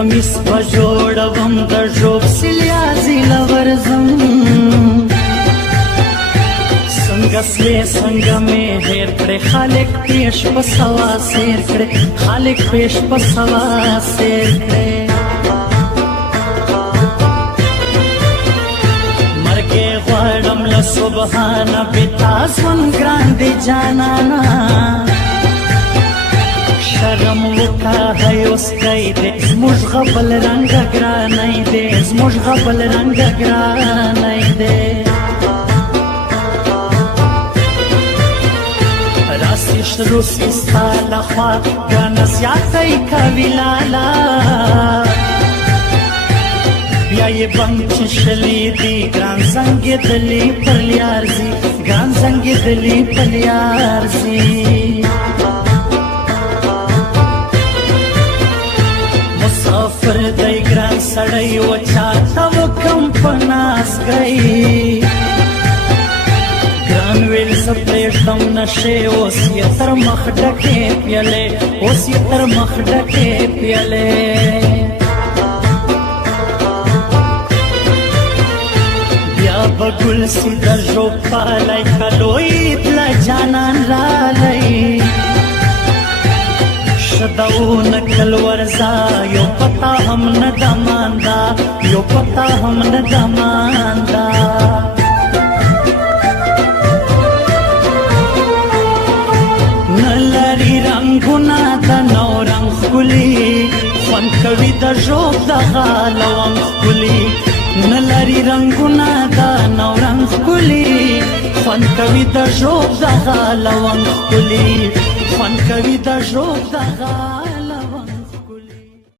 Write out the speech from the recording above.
کمیس په جوړوم د ژوب سلیازي لورزم څنګه سلې څنګه مې هېر کړې خالق پیش په سوا سیر کړې خالق پیش په سوا سیر کړې مرګې غواړم له سبحانه بتا ژوند ګران دی جانانا شرم وکړه هیوس کوي دی زموږ غبل رنګه ګرانی دی زموږ غبل رنګه ګرانی دی روسی ستا لخوا ګرانه زیاتی کوي لالا بیا یې بنګ چې شلي دي ګران زنګېدلي پر لیار ځي ګران زنګېدلي پر لیار ځي مسافر دی ګران سړی و چاته وکم په ناز کوي ګران ویل زه پرېږدم نشې اوس یې تر مخ ډکې پیالې اوس یې تر مخ ډکې پیالې بیا به ګل سي د ژوب پالی کلوی تله جانان رالی شدونه کل ورځه یو پتا هم نه ده مانده یو پتا هم نه ده مانده رنگونه د نو رنگ ښکلي خوند کوي د ژوب دغه لونګ ښکلي نه لري رنګونه د نو رنگ ښکلي خوند کوي د ژوب دغه لونګ ښکلي خوند کوي د ژوب دغه